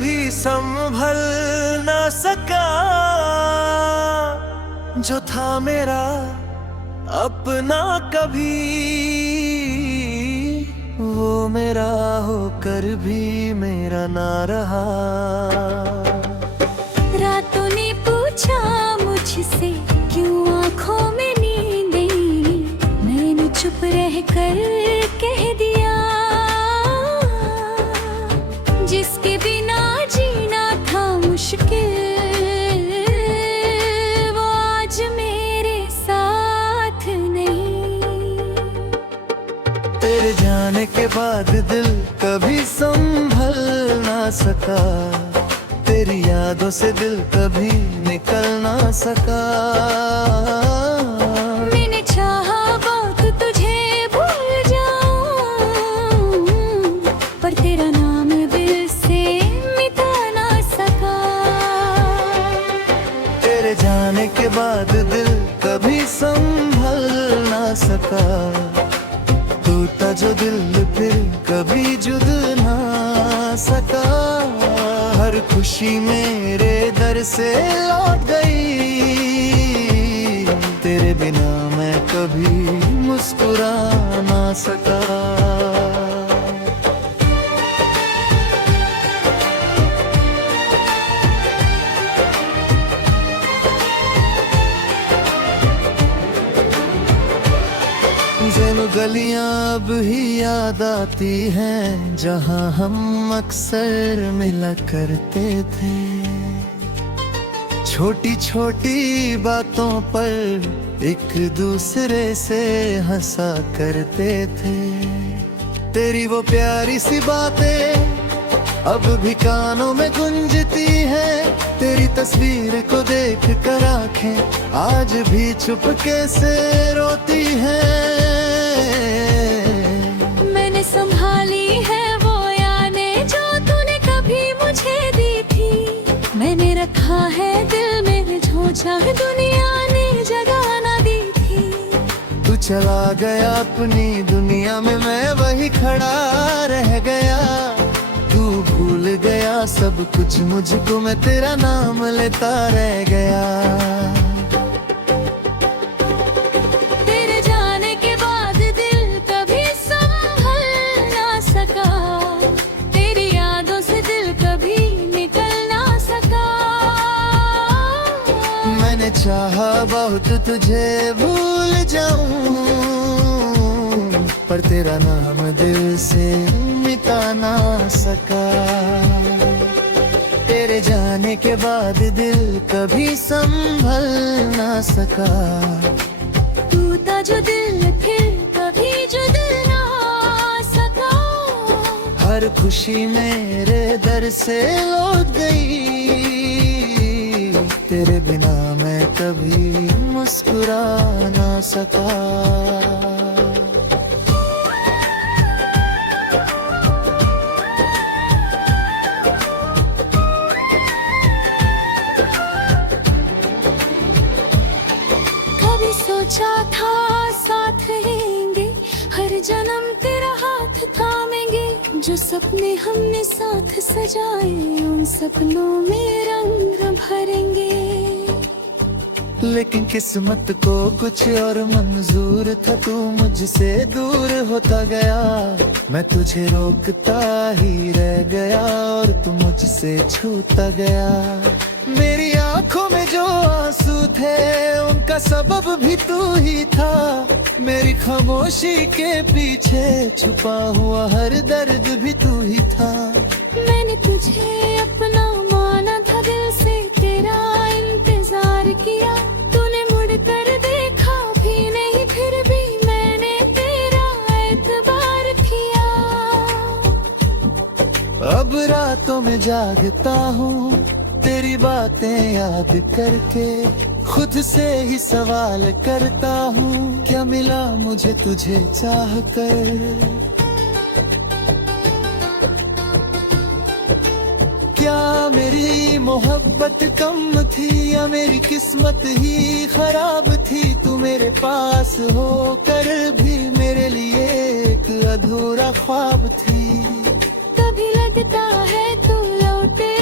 कभी संभल ना सका। जो था मेरा अपना कभी, वो मेरा होकर भी मेरा ना रहा। रातों ने पूछा मुझसे क्यों आँखों में नींद नहीं, मैंने चुप रह कर कह दिया जिसके बिना जीना था मुश्किल, वो आज मेरे साथ नहीं। तेरे जाने के बाद दिल कभी संभल ना सका। तेरी यादों से दिल कभी निकल ना सका। मैंने चाहा बहुत तुझे भूल जाऊं, पर तेरा नाम दिल से मिटा ना सका। तेरे जाने के बाद दिल कभी संभल ना सका। टूटा जो दिल फिर कभी जुड़ ना सका। हर खुशी मेरे दर से लौट गई। तेरे बिना मैं कभी मुस्कुरा ना सका। जेनु गलियां अब ही याद आती हैं, जहां हम अक्सर मिला करते थे। छोटी छोटी बातों पर एक दूसरे से हंसा करते थे। तेरी वो प्यारी सी बातें अब भी कानों में गूंजती हैं। तेरी तस्वीर को देख कर आंखें आज भी चुपके से रोती हैं। मैंने संभाली है वो यादें जो तूने कभी मुझे दी थी। मैंने रखा है दिल में जो चाह दुनिया ने जगह ना दी थी। तू चला गया अपनी दुनिया में, मैं वही खड़ा रह गया। तू भूल गया सब कुछ मुझको, मैं तेरा नाम लेता रह गया। तेरे जाने के बाद दिल कभी संभल ना सका। तेरी यादों से दिल कभी निकल ना सका। मैंने चाहा बहुत तुझे भूल जाऊं, पर तेरा नाम दिल से मिटा ना सका। तेरे जाने के बाद दिल कभी संभल ना सका। टूटा जो दिल फिर कभी जुड़ ना सका। हर खुशी मेरे दर से लौट गई। तेरे बिना मैं कभी मुस्कुरा ना सका। सोचा था साथ रहेंगे, हर जन्म तेरा हाथ थामेंगे। जो सपने हमने साथ सजाए उन सपनों में रंग भरेंगे। लेकिन किस्मत को कुछ और मंजूर था, तू मुझसे दूर होता गया। मैं तुझे रोकता ही रह गया और तू मुझसे छूता गया। मेरी आंखों में जो आंसू थे उनका सबब भी तू ही था। मेरी खामोशी के पीछे छुपा हुआ हर दर्द भी तू ही था। मैंने तुझे अपना माना था, दिल से तेरा इंतजार किया। तूने मुड़ कर देखा भी नहीं, फिर भी मैंने तेरा एतबार किया। अब रातों में जागता हूँ तेरी बातें याद करके। खुद से ही सवाल करता हूँ, क्या मिला मुझे तुझे चाह कर। क्या मेरी मोहब्बत कम थी या मेरी किस्मत ही खराब थी। तू मेरे पास होकर भी मेरे लिए एक अधूरा ख्वाब थी। कभी लगता है तू लौटे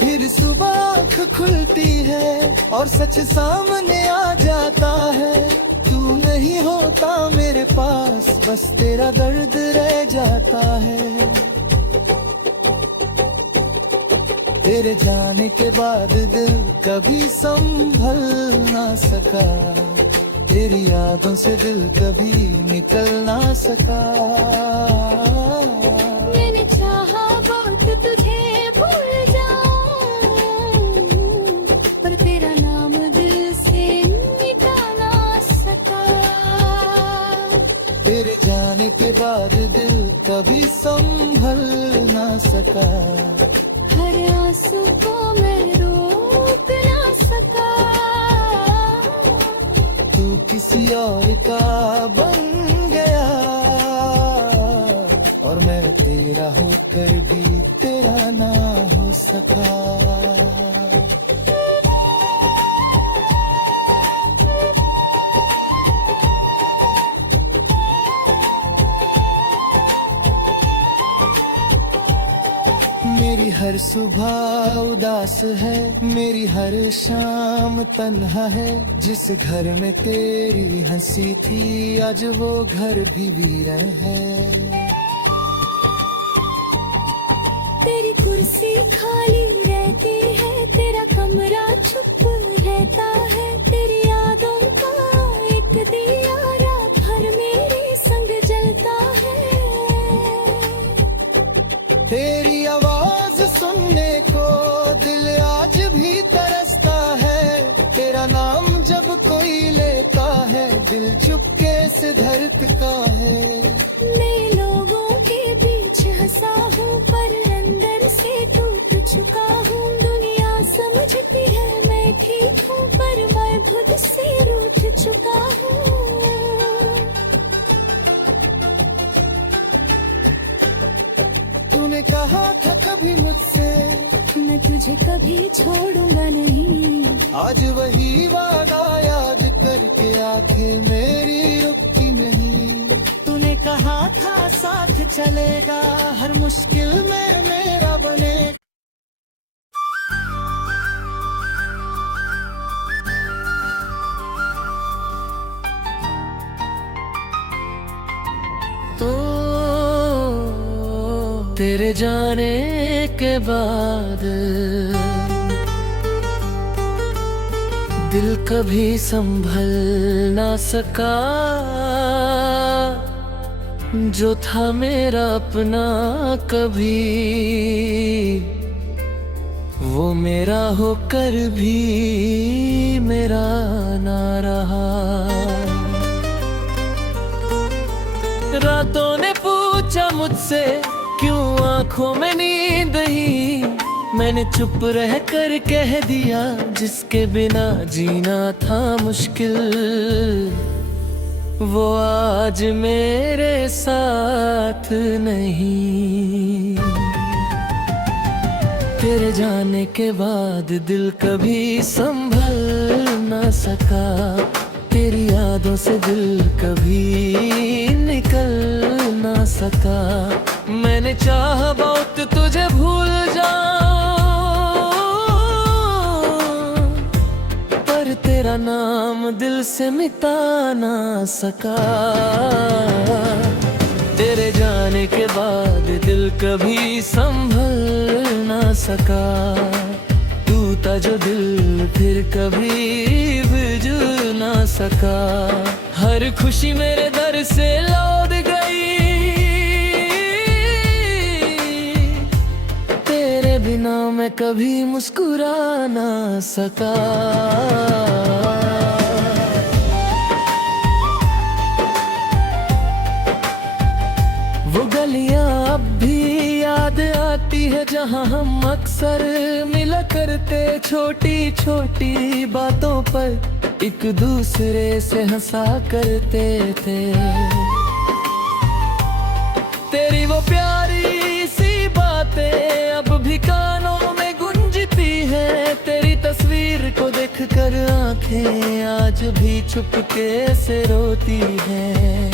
फिर सुबह आँख खुलती है और सच सामने आ जाता है। तू नहीं होता मेरे पास, बस तेरा दर्द रह जाता है। तेरे जाने के बाद दिल कभी संभल ना सका, तेरी यादों से दिल कभी निकल ना सका। मैंने चाहा बहुत तुझे भूल जाऊं, पर तेरा नाम दिल से मिटा ना सका। तेरे जाने के बाद दिल कभी संभल ना सका, हर आंसू को मैं रोक ना सका। तू किसी और का बन गया और मैं तेरा होकर भी तेरा ना हो सका। मेरी हर सुबह उदास है, मेरी हर शाम तन्हा है। जिस घर में तेरी हंसी थी आज वो घर भी वीरान है। तेरी कुर्सी खाली रहती है, तेरा कमरा चुप रहता है। तेरी यादों का एक दिया रात भर मेरे संग जलता है। तेरी आवाज सुनने को दिल आज भी तरसता है। तेरा नाम जब कोई लेता है दिल चुपके से धड़कता है। मैं लोगों के बीच हंसा हूँ पर अंदर से टूट चुका हूँ। दुनिया समझती है मैं ठीक हूँ पर मैं खुद से रूठ चुका हूँ। तूने कहा था कभी मुझसे मैं तुझे कभी छोड़ूंगा नहीं। आज वही वादा याद करके आखिर मेरी रुकती नहीं। तूने कहा था साथ चलेगा, हर मुश्किल में मेरा बने। तो तेरे जाने के बाद दिल कभी संभल ना सका। जो था मेरा अपना कभी वो मेरा होकर भी मेरा ना रहा। रातों ने पूछा मुझसे क्यों आंखों में नींद ही। मैंने चुप रह कर कह दिया जिसके बिना जीना था मुश्किल वो आज मेरे साथ नहीं। तेरे जाने के बाद दिल कभी संभल ना सका। तेरी यादों से दिल कभी निकल ना सका। मैंने चाहा बहुत तुझे भूल जाऊं पर तेरा नाम दिल से मिटा ना सका। तेरे जाने के बाद दिल कभी संभल ना सका। टूटा जो दिल फिर कभी भिज ना सका। हर खुशी मेरे दर से लौट गई तेरे बिना मैं कभी मुस्कुरा ना सका। वो गलियां अब भी याद आती है जहां हम अक्सर मिला करते। छोटी छोटी बातों पर एक दूसरे से हंसा करते थे। तेरी वो प्यारी सी बातें अब भी कानों में गूंजती है। तेरी तस्वीर को देखकर आंखें आज भी चुपके से रोती हैं।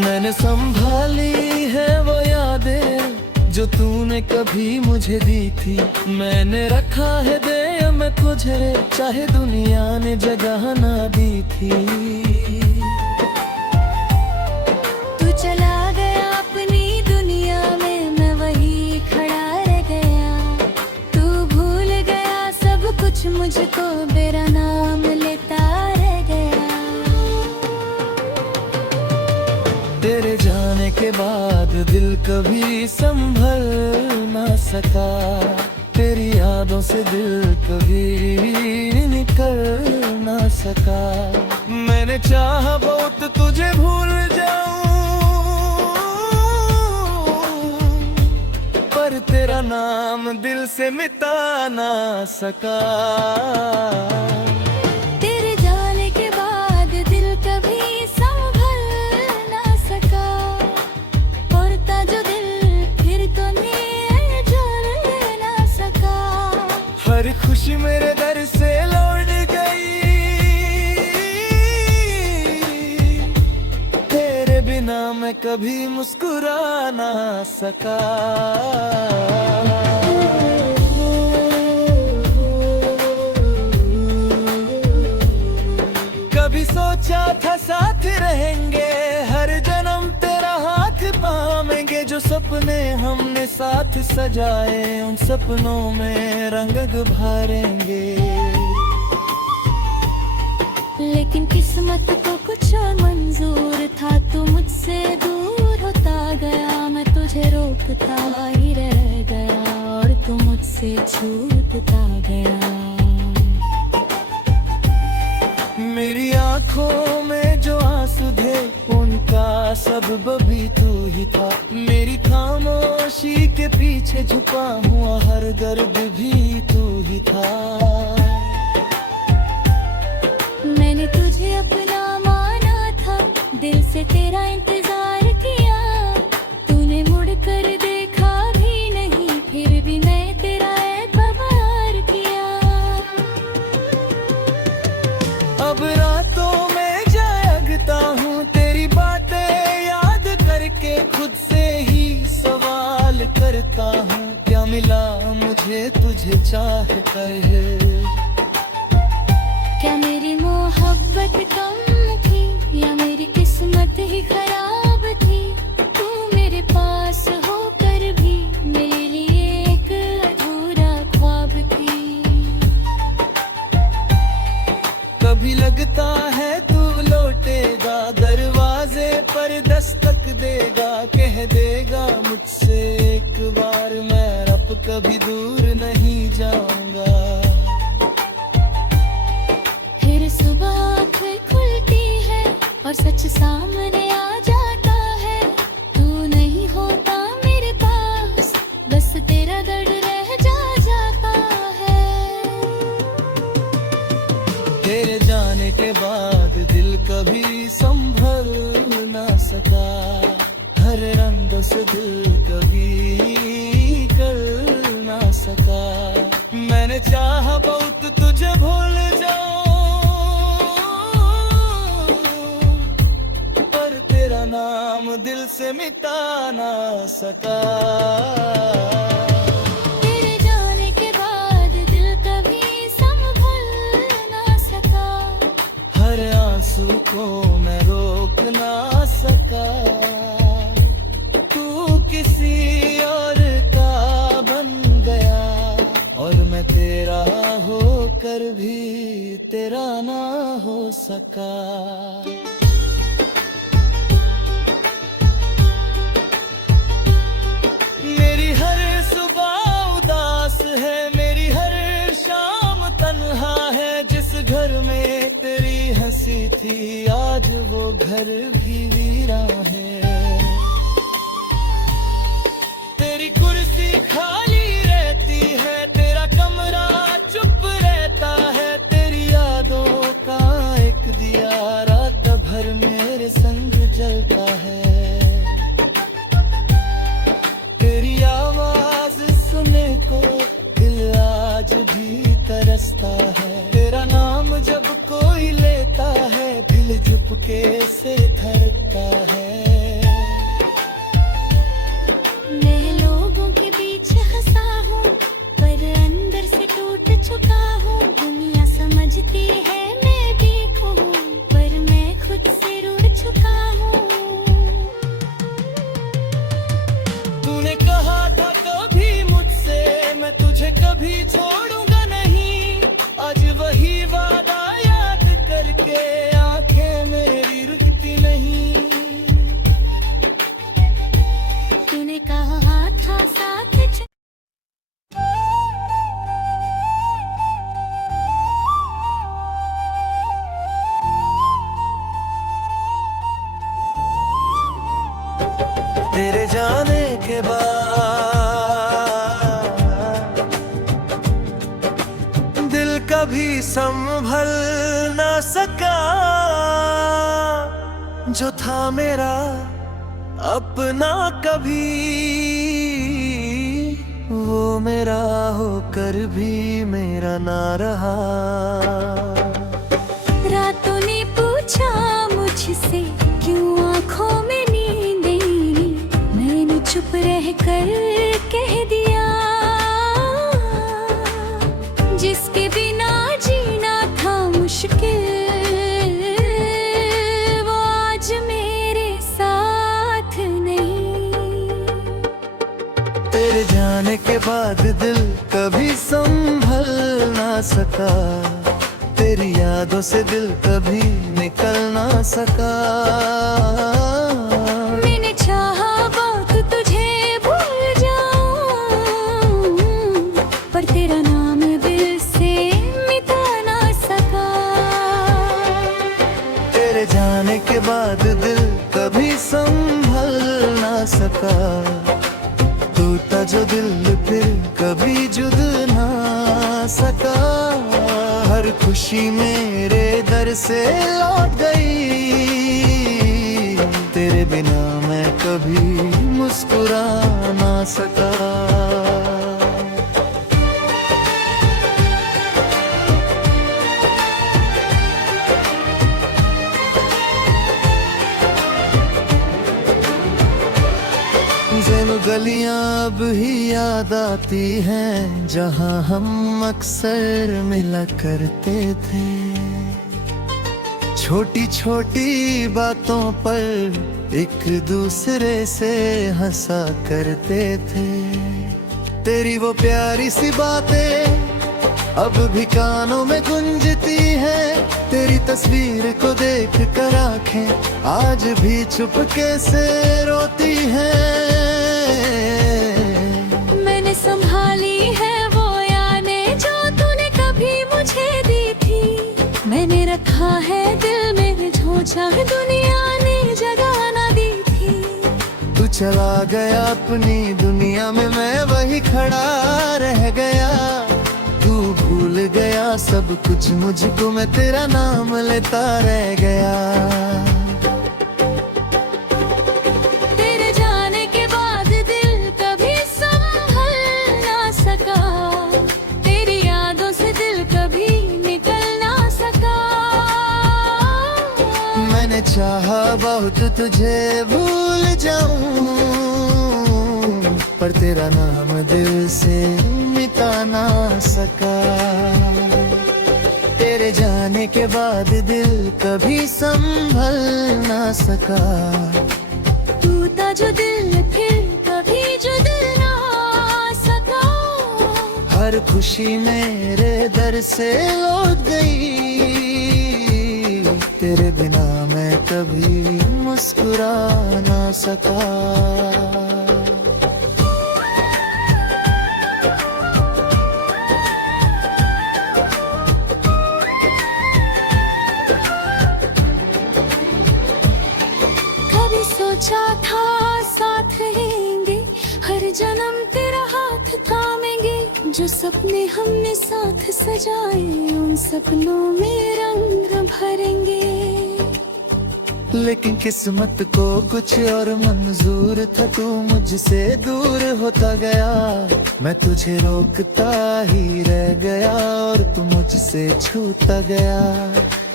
मैंने संभाली है वो यादें जो तूने कभी मुझे दी थी, मैंने रखा है दे मैं तुझे, चाहे दुनिया ने जगह ना दी थी। तू चला गया अपनी दुनिया में, मैं वही खड़ा रह गया। तू भूल गया सब कुछ मुझको, मेरा नाम लेता रह गया। तेरे जाने के बाद दिल कभी संभल ना सका, तेरी यादों से दिल कभी निकल ना सका। मैंने चाहा बहुत तुझे भूल जाऊं, पर तेरा नाम दिल से मिटा ना सका। तेरे जाने के बाद दिल कभी संभल ना सका, और था जो दिल फिर तो नहीं जल ना सका। हर खुशी मेरे दर से लौट गई, तेरे बिना मैं कभी मुस्कुरा ना सका। कभी सोचा था साथ रहेंगे, हर जन्म तेरा हाथ पावेंगे। जो सपने हमने साथ सजाए, उन सपनों में रंग भरेंगे। लेकिन किस्मत को कुछ और मंजूर था, तू मुझसे दूर होता गया। मैं तुझे रोकता ही रह गया, और तू मुझसे छूटता गया। मेरी आंखों में जो आंसू थे, उनका सबब भी तू ही था। मेरी खामोशी के पीछे छुपा हुआ हर दर्द भी तू ही था। मैंने तुझे अपना माना था, दिल से तेरा इंतजार किया। तूने मुड़ कर देखा भी नहीं, फिर भी मैं तेरा एतबार किया। अब रातों में जागता हूँ, तेरी बातें याद करके खुद से ही सवाल करता हूँ। क्या मिला मुझे तुझे चाह कर? क्या मेरी मोहब्बत कम थी, या मेरी किस्मत ही खराब थी? तू मेरे पास होकर भी मेरे लिए एक अधूरा ख्वाब थी। कभी लगता है तू लौटेगा, दरवाजे पर दस्तक देगा, कह देगा मुझसे एक बार मैं अब कभी दूर नहीं जाऊंगा। फिर सुबह आँखें खुलती है और सच सामने आ जाता है। तू नहीं होता मेरे पास, बस तेरा दर्द रह जाता है। तेरे जाने के बाद दिल कभी संभल ना सका, हर रंग से दिल कभी कर ना सका। मैंने चाहा बहुत तुझे भूल जाऊं, पर तेरा नाम दिल से मिटा ना सका। तेरे जाने के बाद दिल कभी संभल ना सका, हर आंसू को मैं रोक ना सका। तू किसी और का बन गया, और मैं तेरा होकर भी तेरा ना हो सका। मेरी हर सुबह उदास है, मेरी हर शाम तन्हा है। जिस घर में तेरी हंसी थी, आज वो घर भी वीरा है। तेरी कुर्सी खाली रहती है, तेरा कमरा चुप रहता है। तेरी यादों का एक दिया रात भर मेरे संग जलता है। तेरी आवाज सुनने को दिल आज भी तरसता है। तेरा नाम जब कोई लेता है, दिल चुपके से धड़कता है। मैं लोगों कभी संभल ना सका। जो था मेरा अपना कभी, वो मेरा होकर भी मेरा ना रहा। रातों ने पूछा मुझसे क्यों आंखों में नींद नहीं, मैंने चुप रह कर कह दिया जिसके बिना जीना था मुश्किल, वो आज मेरे साथ नहीं। तेरे जाने के बाद दिल कभी संभल ना सका, तेरी यादों से दिल कभी निकल ना सका। मैंने चाहा बहुत तुझे भूल जाऊं, पर तेरा नाम दिल से मिटा ना सका। तेरे जाने के बाद दिल कभी संभल ना सका, टूटा जो दिल फिर कभी जुद ना सका। हर खुशी मेरे दर से लौट गई, तेरे बिना मैं कभी मुस्कुरा ना सका। जेनु गलियां अब ही याद आती हैं, जहां हम अक्सर मिला करते थे। छोटी छोटी बातों पर एक दूसरे से हंसा करते थे। तेरी वो प्यारी सी बातें अब भी कानों में गूंजती है। तेरी तस्वीर को देख कर आंखें आज भी चुपके से रोती हैं। मैंने संभाली है वो यादें जो तूने कभी मुझे दी थी, मैंने रखा है दिल में जो चाहे दुनिया ने जगह ना दी थी। तू चला गया अपनी दुनिया में, मैं वही खड़ा रह गया। तू भूल गया सब कुछ मुझको, मैं तेरा नाम लेता रह गया। तेरे जाने के बाद दिल कभी संभल ना सका, तेरी यादों से दिल कभी निकल ना सका। मैंने चाहा बहुत तुझे भूल जाऊं, पर तेरा नाम दिल से मिटा ना सका। तेरे जाने के बाद दिल कभी संभल ना सका, टूटा जो दिल फिर कभी जुद ना सका। हर खुशी मेरे दर से लौट गई, तेरे बिना मैं कभी मुस्कुरा ना सका। सोचा था साथ रहेंगे, हर जन्म तेरा हाथ थामेंगे। जो सपने हमने साथ सजाए, उन सपनों में रंग भरेंगे। लेकिन किस्मत को कुछ और मंजूर था, तू मुझसे दूर होता गया। मैं तुझे रोकता ही रह गया और तू मुझसे छूता गया।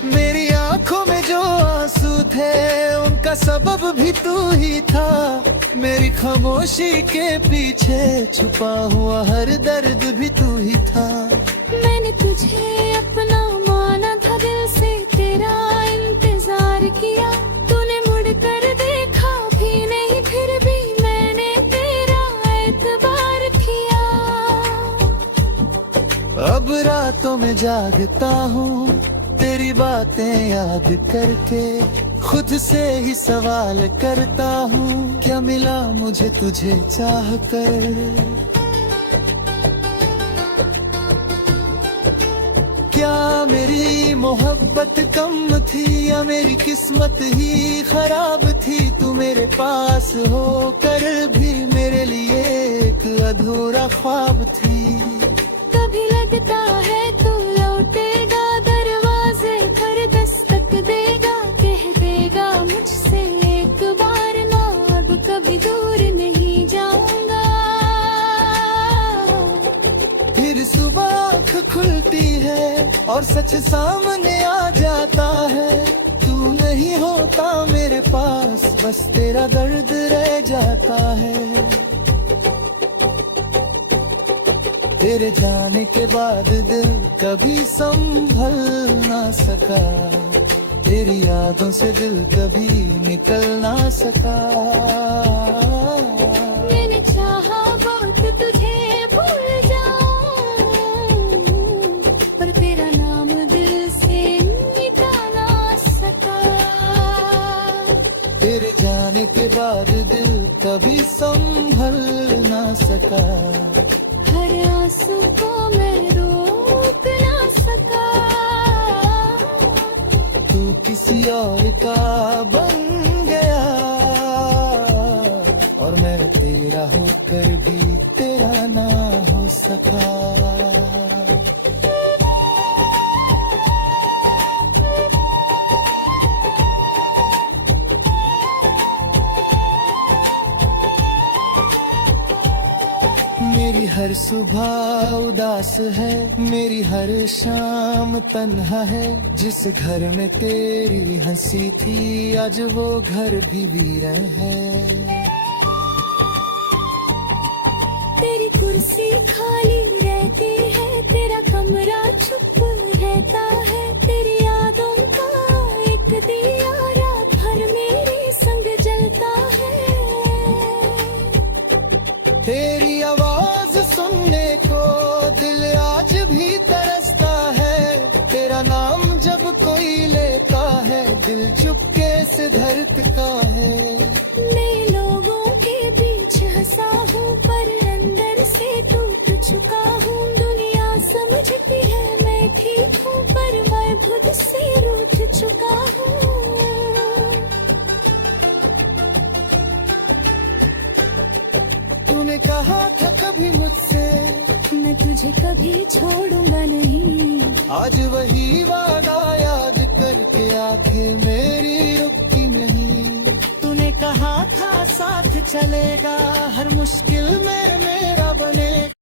मेरी आंखों में जो आंसू थे, उनका सबब भी तू ही था। मेरी खामोशी के पीछे छुपा हुआ हर दर्द भी तू ही था। मैंने तुझे अपना माना था, दिल से तेरा इंतजार किया। तूने मुड़ कर देखा भी नहीं, फिर भी मैंने तेरा एतबार किया। अब रातों में जागता हूँ तेरी बातें याद करके, खुद से ही सवाल करता हूँ क्या मिला मुझे तुझे चाह कर। क्या मेरी मोहब्बत कम थी या मेरी किस्मत ही खराब थी? तू मेरे पास होकर भी मेरे लिए एक अधूरा ख्वाब थी। कभी लगता है तू लौटे मेरी सुबह आँख खुलती है और सच सामने आ जाता है। तू नहीं होता मेरे पास, बस तेरा दर्द रह जाता है। तेरे जाने के बाद दिल कभी संभल ना सका, तेरी यादों से दिल कभी निकल ना सका। मैंने चाहा बहुत तुझे भूल जाऊं, पर तेरा नाम दिल से मिटा ना सका। तेरे जाने के बाद दिल कभी संभल ना सका, हर आंसू को मैं रोक ना सका। तू किसी और का बन गया और मैं तेरा होकर भी तेरा ना हो सका। मेरी हर सुबह उदास है, मेरी हर शाम तन्हा है। जिस घर में तेरी हंसी थी आज वो घर भी वीरान है। तेरी कुर्सी खाली रहती है, तेरा कमरा चुप रहता है। तेरी यादों का एक दिया रात भर मेरे संग जलता है। तेरी आवाज सुनने को दिल आज भी तरसता है। तेरा नाम जब कोई लेता है दिल चुपके से धड़कता है। मैं लोगों के बीच हंसा हूँ पर अंदर से टूट चुका हूँ। दुनिया समझती है मैं ठीक हूँ पर मैं खुद से रूठ चुका हूँ। तूने कहा था कभी मुझसे मैं तुझे कभी छोड़ूंगा नहीं, आज वही वादा याद करके आंखें मेरी रुकी नहीं। तूने कहा था साथ चलेगा, हर मुश्किल में मेरा बनेगा।